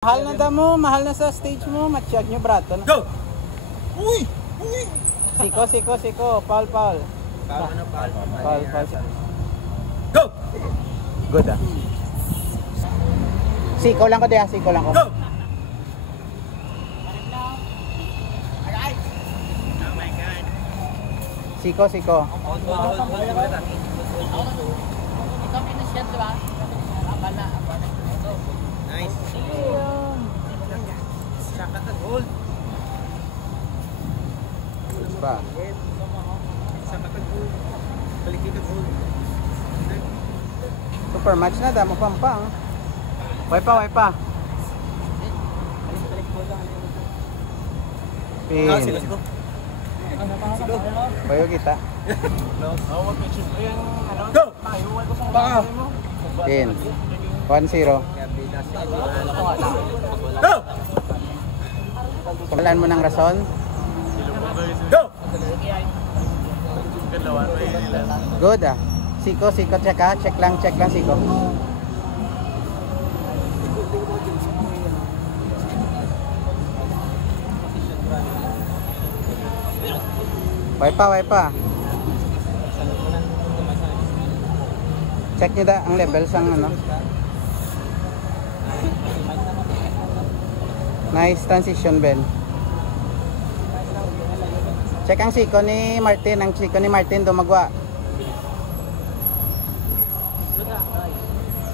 Mahal na damo, mahal na sa stage mo, matsyag nyo brato. Go! Uy! Uy! Siko, Paul. Paul. Go! Good ah. Siko lang ko diya, siko lang ko. Go! Siko. Nice. Sakat at hold. Ba. Sakat at hold. Palikid at hold. Super match na damo pampang. Way pa. Pin. Sige. Bayo kita. Go! Baka. Pin. 1-0. Go! Pagkalaan mo ng rason. Go! Good ah. Siko, check ah. Check lang Siko. Way pa. Check nyo ang level sang ano. Nice transition, Ben. Check ang siko ni Martin, dumagwa.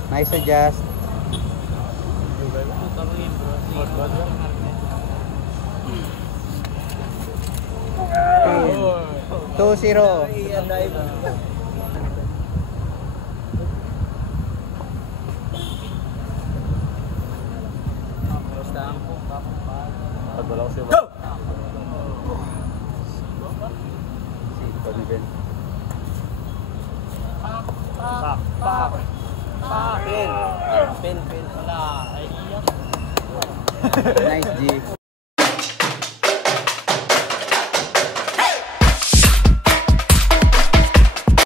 Nice adjust. 2-0. Go! Siko ni Ben. Pin. Nice G.